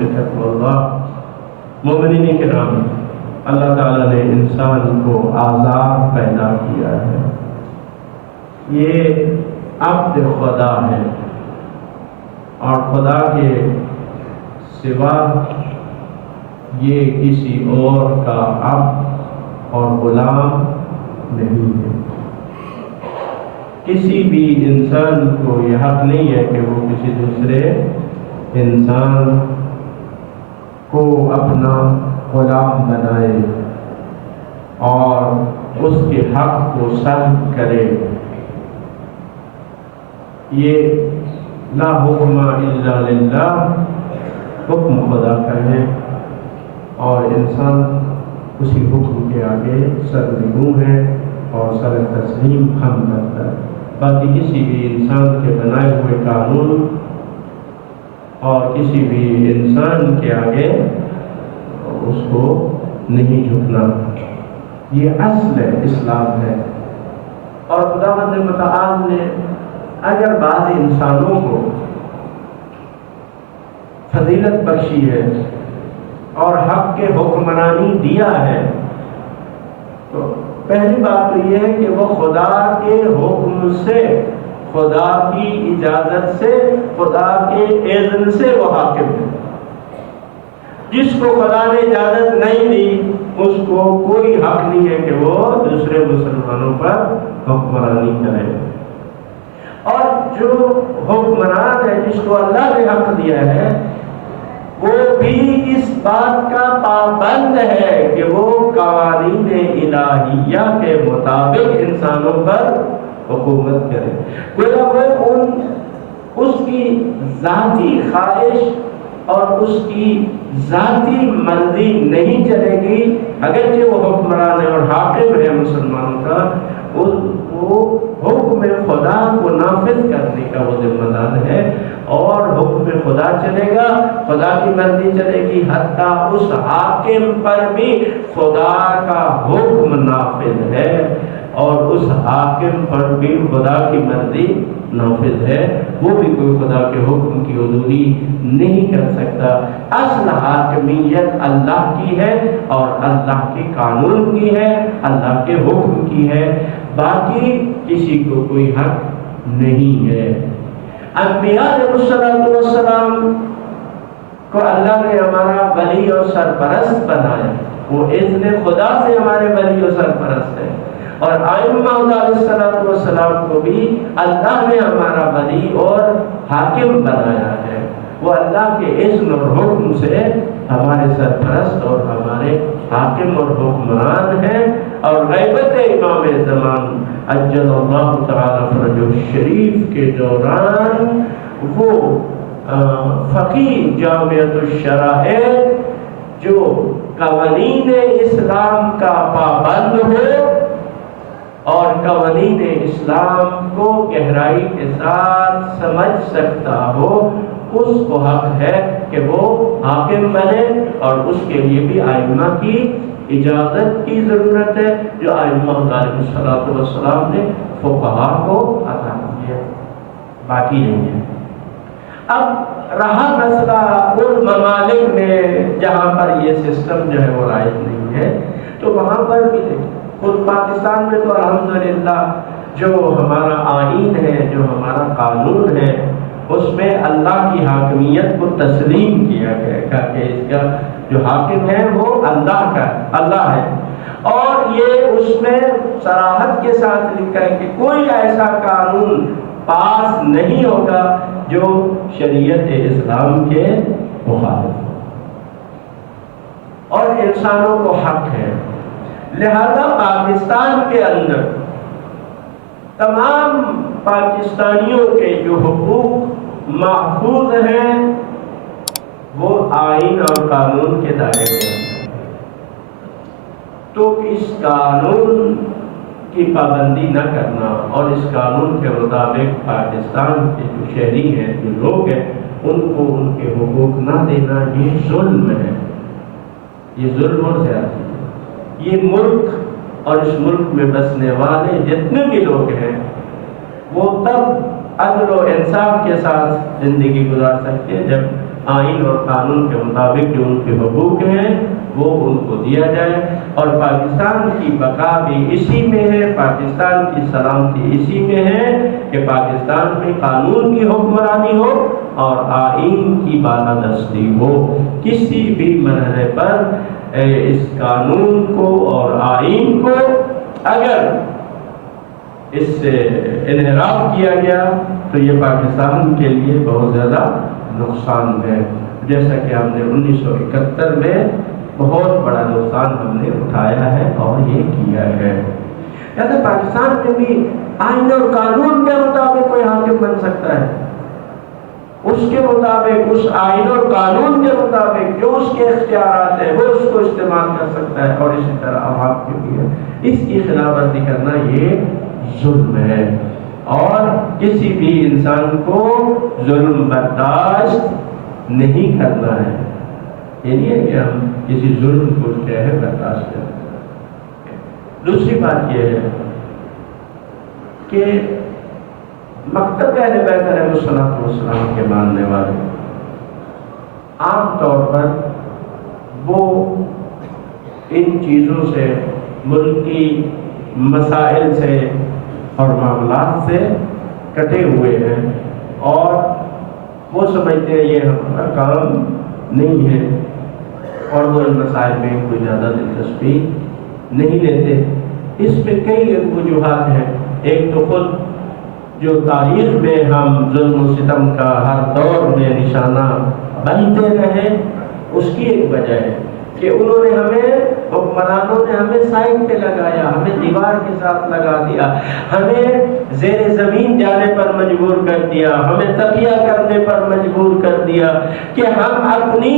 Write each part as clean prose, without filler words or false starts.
بتقوى اللہ۔ مومنین کرام، اللہ تعالیٰ نے انسان کو آزاد پیدا کیا ہے، یہ عبد خدا ہے، اور خدا کے سوا یہ کسی اور کا عبد اور غلام نہیں ہے۔ کسی بھی انسان کو یہ حق نہیں ہے کہ وہ کسی دوسرے انسان کو اپنا غلام بنائے اور اس کے حق کو سلب کرے۔ یہ لا حکم الا للہ، حکم خدا کا ہے، اور انسان اسی حکم کے آگے سرنگوں ہے اور سر تسلیم خم کرتا ہے۔ باقی کسی بھی انسان کے بنائے ہوئے قانون اور کسی بھی انسان کے آگے اس کو نہیں جھکنا، یہ اصل اسلام ہے۔ اور خداوند متعال نے اگر بعض انسانوں کو فضیلت بخشی ہے اور حق کے حکمرانی دیا ہے، تو پہلی بات تو یہ ہے کہ وہ خدا کے حکم سے، خدا کی اجازت سے، خدا کے اذن سے وہ حاکم ہے۔ جس کو خدا نے اجازت نہیں دی اس کو کوئی حق نہیں ہے کہ وہ دوسرے مسلمانوں پر حکمرانی کرے۔ اور جو حکمران ہے، جس کو اللہ نے حق دیا ہے، وہ بھی اس بات کا پابند ہے کہ وہ قوانین الہیہ کے مطابق انسانوں پر حکومت کرے۔ گویا وہ اس کی ذاتی خواہش اور اس کی ذاتی مرضی نہیں چلے گی، اگرچہ وہ حکمران ہے اور حاکم ہے مسلمانوں کا، وہ حکم خدا کو نافذ کرنے کا وہ ذمہ دار ہے، اور حکم خدا چلے گا، خدا کی مرضی چلے گی، حتیٰ اس حاکم پر بھی خدا کا حکم نافذ ہے، اور اس حاکم پر بھی خدا کی مرضی نافذ ہے، وہ بھی کوئی خدا کے حکم کی عدولی نہیں کر سکتا۔ اصل حاکمیت اللہ کی ہے اور اللہ کے قانون کی ہے، اللہ کے حکم کی ہے، باقی کسی کو کوئی حق نہیں ہے۔ انبیاء علیہ السلام کو اللہ نے ہمارا ولی اور سرپرست بنایا، وہ اذن خدا سے ہمارے ولی اور سرپرست ہیں، اور ائمہ علیہ السلام کو بھی اللہ نے ہمارا ولی اور حاکم بنایا ہے، وہ اللہ کے اذن اور حکم سے ہمارے سرپرست اور ہمارے حاکم اور حکمران ہیں۔ اور غیبت امام زمان عجل اللہ تعالی فرجہ الشریف کے دوران وہ فقیہ جامعۃ الشرائع جو قوانین اسلام کا پابند ہو اور قوانین اسلام کو گہرائی کے ساتھ سمجھ سکتا ہو، اس کو حق ہے کہ وہ حاکم بنے، اور اس کے لیے بھی ائمہ کی اجازت کی ضرورت ہے، جو ائمہ علیہ السلام نے فقہاء کو عطا کی ہے، باقی نہیں ہے۔ اب رہا مسئلہ ان ممالک میں جہاں پر یہ سسٹم جو ہے وہ رائج نہیں ہے، تو وہاں پر بھی خود پاکستان میں تو الحمدللہ جو ہمارا آئین ہے، جو ہمارا قانون ہے، اس میں اللہ کی حاکمیت کو تسلیم کیا گیا کہ اس کا جو حاکم ہے وہ اللہ ہے، اور یہ اس میں صراحت کے ساتھ لکھا ہے کہ کوئی ایسا قانون پاس نہیں ہوگا جو شریعت اسلام کے مخالف ہو، اور انسانوں کو حق ہے۔ لہذا پاکستان کے اندر تمام پاکستانیوں کے جو حقوق محفوظ ہیں وہ آئین اور قانون کے دائرے میں ہیں، تو اس قانون کی پابندی نہ کرنا اور اس قانون کے مطابق پاکستان کے جو شہری ہیں، جو لوگ ہیں، ان کو ان کے حقوق نہ دینا، یہ ظلم ہے، یہ ظلم اور زیادتی ہے۔ یہ ملک اور اس ملک میں بسنے والے جتنے بھی لوگ ہیں وہ تب عدل و انصاف کے ساتھ زندگی گزار سکتے ہیں جب آئین اور قانون کے مطابق جو ان کے حقوق ہیں وہ ان کو دیا جائے، اور پاکستان کی بقا بھی اسی میں ہے، پاکستان کی سلامتی اسی میں ہے کہ پاکستان میں قانون کی حکمرانی ہو اور آئین کی بالادستی ہو۔ کسی بھی مرحلے پر اس قانون کو اور آئین کو اگر اس سے انحراف کیا گیا تو یہ پاکستان کے لیے بہت زیادہ نقصان ہے، جیسا کہ ہم نے 1971 میں بہت بڑا نقصان ہم نے اٹھایا ہے اور یہ کیا ہے۔ جیسے پاکستان میں بھی آئین اور قانون کے مطابق کوئی حاکم بن سکتا ہے، اس کے مطابق، اس آئین اور قانون کے مطابق جو اس کے اختیارات ہیں وہ اس کو استعمال کر سکتا ہے، اور اسی طرح عوام کے بھی ہے۔ اس کی خلاف ورزی کرنا یہ ظلم ہے، اور کسی بھی انسان کو ظلم برداشت نہیں کرنا ہے۔ یہ نہیں ہے کہ ہم کسی ظلم کو کیا ہے برداشت کریں۔ دوسری بات یہ ہے کہ مکتب اہل بیت علیہ السلام کے ماننے والے عام طور پر وہ ان چیزوں سے، ملکی مسائل سے اور معاملات سے کٹے ہوئے ہیں، اور وہ سمجھتے ہیں یہ ہمارا کام نہیں ہے، اور وہ ان مسائل میں کوئی زیادہ دلچسپی نہیں لیتے۔ اس میں کئی وجوہات ہیں۔ ایک تو خود جو تاریخ میں ہم ظلم و ستم کا ہر دور میں نشانہ بنتے رہے، اس کی ایک وجہ ہے کہ انہوں نے ہمیں، حکمرانوں نے ہمیں سائڈ پہ لگایا، ہمیں دیوار کے ساتھ لگا دیا، ہمیں زیر زمین جانے پر مجبور کر دیا، ہمیں تقیہ کرنے پر مجبور کر دیا کہ ہم اپنی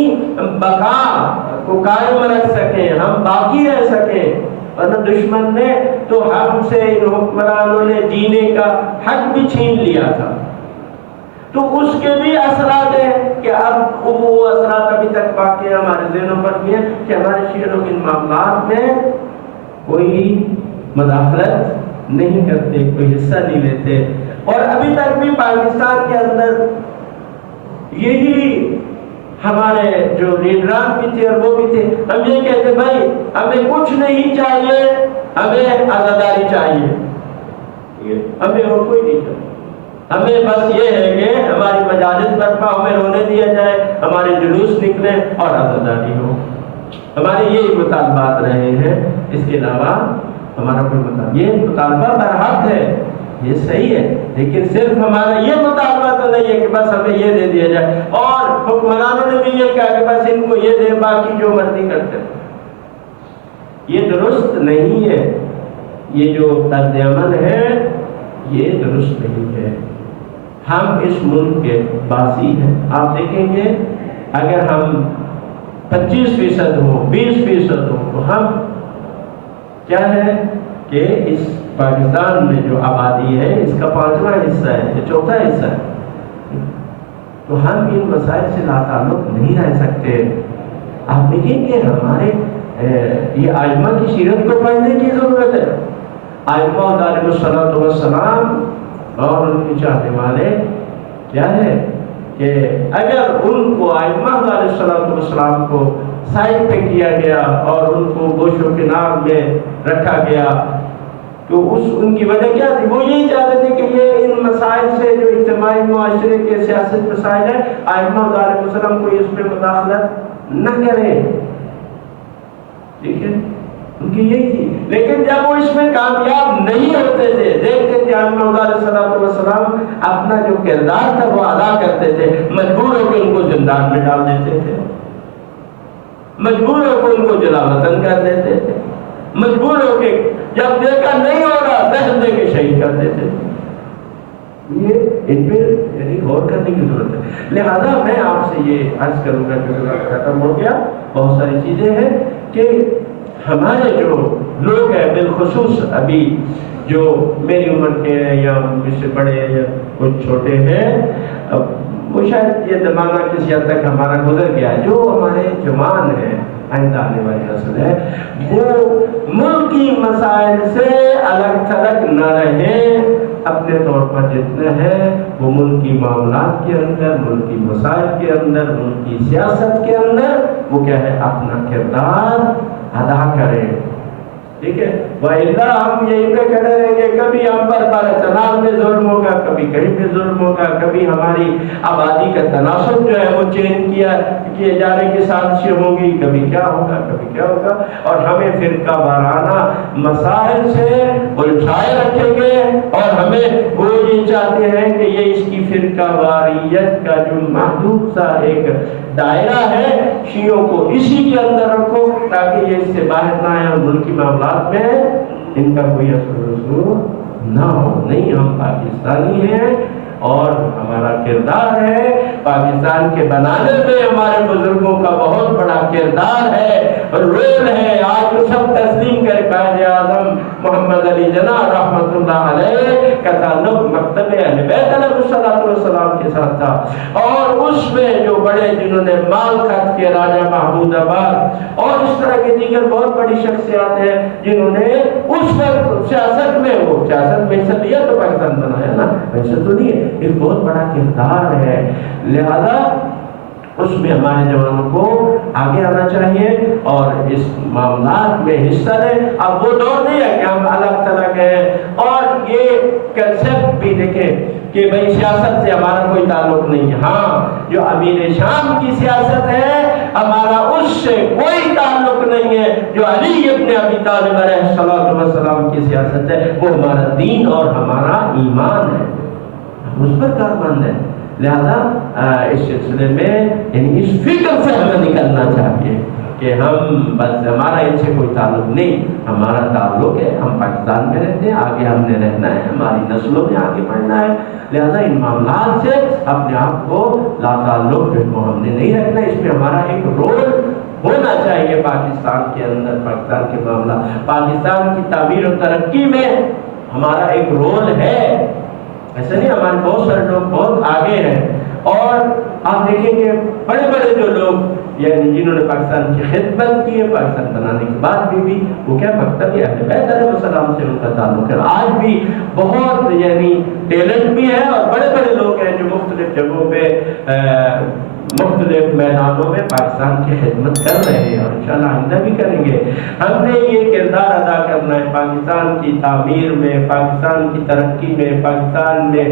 بقا کو قائم رکھ سکیں، ہم باقی رہ سکیں۔ ورنہ دشمن نے تو ہم سے، ان حکمرانوں نے جینے کا حق بھی چھین لیا تھا۔ تو اس کے بھی اثرات ہیں کہ اب وہ اثرات ابھی تک باقی ہیں، ہمارے ذہنوں پر بھی ہیں کہ ہمارے شیعہ لوگ ان معاملات میں کوئی مداخلت نہیں کرتے، کوئی حصہ نہیں لیتے، اور ابھی تک بھی پاکستان کے اندر یہی ہمارے جو لیڈران بھی تھے اور وہ بھی تھے، ہم یہ کہتے بھائی ہمیں کچھ نہیں چاہیے، ہمیں آزاداری چاہیے، ہمیں اور کوئی نہیں چاہیے، ہمیں بس یہ ہے کہ ہماری مجالس برپا، ہمیں رونے دیا جائے، ہمارے جلوس نکلے اور آزاداری ہو۔ ہمارے یہی مطالبات رہے ہیں، اس کے علاوہ ہمارا کوئی مطالبہ، یہ مطالبہ برحق ہے، یہ صحیح ہے، لیکن صرف ہمارا یہ مطالبہ تو نہیں ہے کہ بس ہمیں یہ دے دیا جائے، اور حکمرانوں نے بھی یہ کہا کہ بس ان کو یہ دے، باقی جو مرضی کرتے ہیں۔ یہ درست نہیں ہے، یہ جو طرز عمل ہے یہ درست نہیں ہے۔ ہم اس ملک کے باسی ہیں، آپ دیکھیں گے اگر ہم 25% ہو، 20% ہو، تو ہم کیا ہے کہ اس پاکستان میں جو آبادی ہے اس کا 5واں حصہ ہے، یہ 4تھا حصہ ہے، تو ہم ان مسائل سے لاتعلق نہیں رہ سکتے۔ آپ دیکھیں کہ ہمارے یہ ائمہ کی سیرت کو پڑھنے کی ضرورت ہے۔ ائمہ علیہ السلام اور ان کے چاہنے والے کیا ہے کہ اگر ان کو ائمہ علیہ السلام کو سائڈ پہ کیا گیا اور ان کو گوش و کنار میں رکھا گیا تو ان کی وجہ کیا تھی؟ وہ یہی چاہتے تھے کہ یہ ان مسائل سے جو اجتماعی معاشرے کے سیاست مسائل ہیں، ائمہ علیہ السلام کو اس میں مداخلت نہ کریں، ٹھیک ہے، ان کی یہی تھی۔ لیکن جب وہ اس میں کامیاب نہیں ہوتے تھے، دیکھتے تھے ائمہ علیہ السلام اپنا جو کردار تھا وہ ادا کرتے تھے، مجبور ہو کے ان کو زندان میں ڈال دیتے تھے، مجبور ہو کے ان کو جلا وطن کر دیتے تھے، مجبور ہو کے جب دیکھا نہیں ہو رہا دہشت دے کے شہید کر دیتے تھے۔ یہ ان پہ یعنی غور کرنے کی ضرورت ہے۔ لہذا میں آپ سے یہ عرض کروں گا کہ ختم ہو گیا، بہت ساری چیزیں ہیں کہ ہمارے جو لوگ ہیں، بالخصوص ابھی جو میری عمر کے ہیں یا مجھ سے بڑے ہیں یا کچھ چھوٹے ہیں، وہ شاید یہ زمانہ کسی حد تک ہمارا گزر گیا ہے، جو ہمارے جوان ہیں، آئندہ آنے والی نسل ہے، وہ ملکی مسائل سے الگ تھلگ نہ رہیں، اپنے طور پر جتنے ہیں وہ ملکی معاملات کے اندر، ملکی مسائل کے اندر، ملکی سیاست کے اندر وہ کیا ہے اپنا کردار ادا کریں، ٹھیک ہے۔ وَإِلَّا ہم یہیں پہ کھڑے رہیں گے، کبھی ہم پر چناب میں ظلم ہوگا، کبھی کہیں پہ ظلم ہوگا، کبھی ہماری آبادی کا تناسب جو ہے وہ چینج کیے جانے کی سازشیں ہوں گی، کبھی کیا ہوگا کبھی کیا ہوگا، اور ہمیں فرقہ وارانہ مسائل سے الجھائے رکھیں گے، اور ہمیں وہ یہ چاہتے ہیں کہ یہ اس کی فرقہ واریت کا جو محدود سا ایک دائرہ ہے شیعوں کو اسی کے اندر رکھو تاکہ یہ اس سے باہر نہ آئے اور ملکی معاملات میں ان کا کوئی اثر و رسوخ نہ ہو۔ نہیں، ہم پاکستانی ہیں اور ہمارا کردار ہے، پاکستان کے بنانے میں ہمارے بزرگوں کا بہت بڑا کردار ہے، رول ہے۔ آج تو سب تسلیم کر قائد اعظم محمد علی جناح رحمۃ اللہ علیہ کا تعلق مکتب اہل بیت علیہ السلام کے ساتھ تھا، اور اس میں جو بڑے جنہوں نے مال خرچ کیا، راجہ محمود آباد اور اس طرح کی دیگر بہت بڑی شخصیات ہیں جنہوں نے اس وقت سیاست میں حصہ لیا تو پاکستان بنایا نا، ویسے تو نہیں ہے، ایک بہت بڑا کردار ہے، لہذا اس میں ہمارے جوانوں کو آگے آنا چاہیے اور اس معاملات میں حصہ لیں۔ اب وہ دور نہیں ہے کہ ہم الگ تھلگ ہیں، اور یہ کنسیپٹ بھی دیکھیں کہ بھئی سیاست سے ہمارا کوئی تعلق نہیں ہے۔ ہاں، جو امیر شام کی سیاست ہے ہمارا اس سے کوئی تعلق نہیں ہے، جو علی ابن ابی طالب علیہ السلام کی سیاست ہے وہ ہمارا دین اور ہمارا ایمان ہے، ہم اس پر کاربند ہیں۔ لہذا اس سلسلے میں یعنی اس فکر سے ہمیں نکلنا چاہیے کہ ہم بس ہمارا ان سے کوئی تعلق نہیں، ہمارا تعلق ہے، ہم پاکستان میں رہتے ہیں، آگے ہم نے رہنا ہے، ہماری نسلوں میں آگے بڑھنا ہے، لہذا ان معاملات سے اپنے آپ کو لا تعلق جو ہم نے نہیں رکھنا، اس میں ہمارا ایک رول ہونا چاہیے پاکستان کے اندر، پاکستان کے معاملہ، پاکستان کی تعمیر و ترقی میں ہمارا ایک رول ہے، ایسا نہیں، ہمارے بہت سارے لوگ بہت آگے ہیں، اور آپ دیکھیں کہ بڑے بڑے جو لوگ یعنی جنہوں نے پاکستان کی خدمت کی ہے، پاکستان بنانے کے بعد بھی وہ کیا مکتب اہل بیت علیہ السلام سے ان کا تعلق ہے، آج بھی بہت یعنی ٹیلنٹ بھی ہے، اور بڑے بڑے لوگ ہیں جو مختلف جگہوں پہ مختلف میدانوں میں پاکستان کی خدمت کر رہے ہیں، اور انشاءاللہ آئندہ بھی کریں گے۔ ہم نے یہ کردار ادا کرنا ہے پاکستان کی تعمیر میں، پاکستان کی ترقی میں، پاکستان میں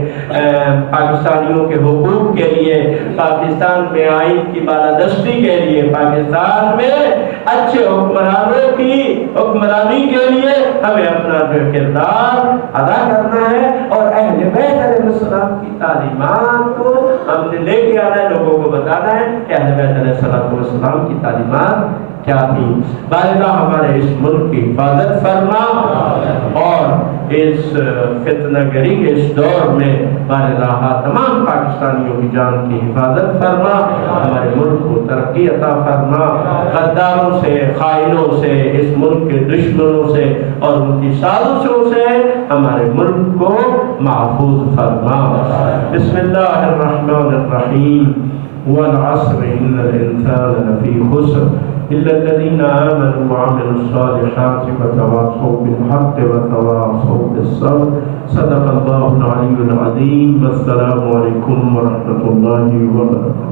پاکستانیوں کے حقوق کے لیے، پاکستان میں آئین کی بالادستی کے لیے، پاکستان میں اچھے حکمرانوں کی حکمرانی کے لیے ہمیں اپنا جو کردار ادا کرنا ہے، اور اہل بیت علیہ السلام کی تعلیمات کو ہم نے لے کے آنا ہے، لوگوں کو بتانا ہے کہ اہل بیت علیہ السلام کی تعلیمات کیا تھی۔ بارگاہ ہمارے اس ملک کی حفاظت فرما، اور اس فتنہ گری کے اس دور میں بارگاہ تمام پاکستانیوں کی جان کی حفاظت فرما، ہمارے ملک کو ترقی عطا فرما، غداروں سے، خائنوں سے، اس ملک کے دشمنوں سے اور ان کی سازشوں سے ہمارے ملک کو محفوظ فرما۔ بسم اللہ الرحمن الرحیم۔ والعصر ان الانسان لفی خسر الا الذین آمنوا وعملوا الصالحات وتواصوا بالحق وتواصوا بالصبر۔ صدق اللہ العلی العظیم۔ السلام علیکم ورحمۃ اللہ وبرکاتہ۔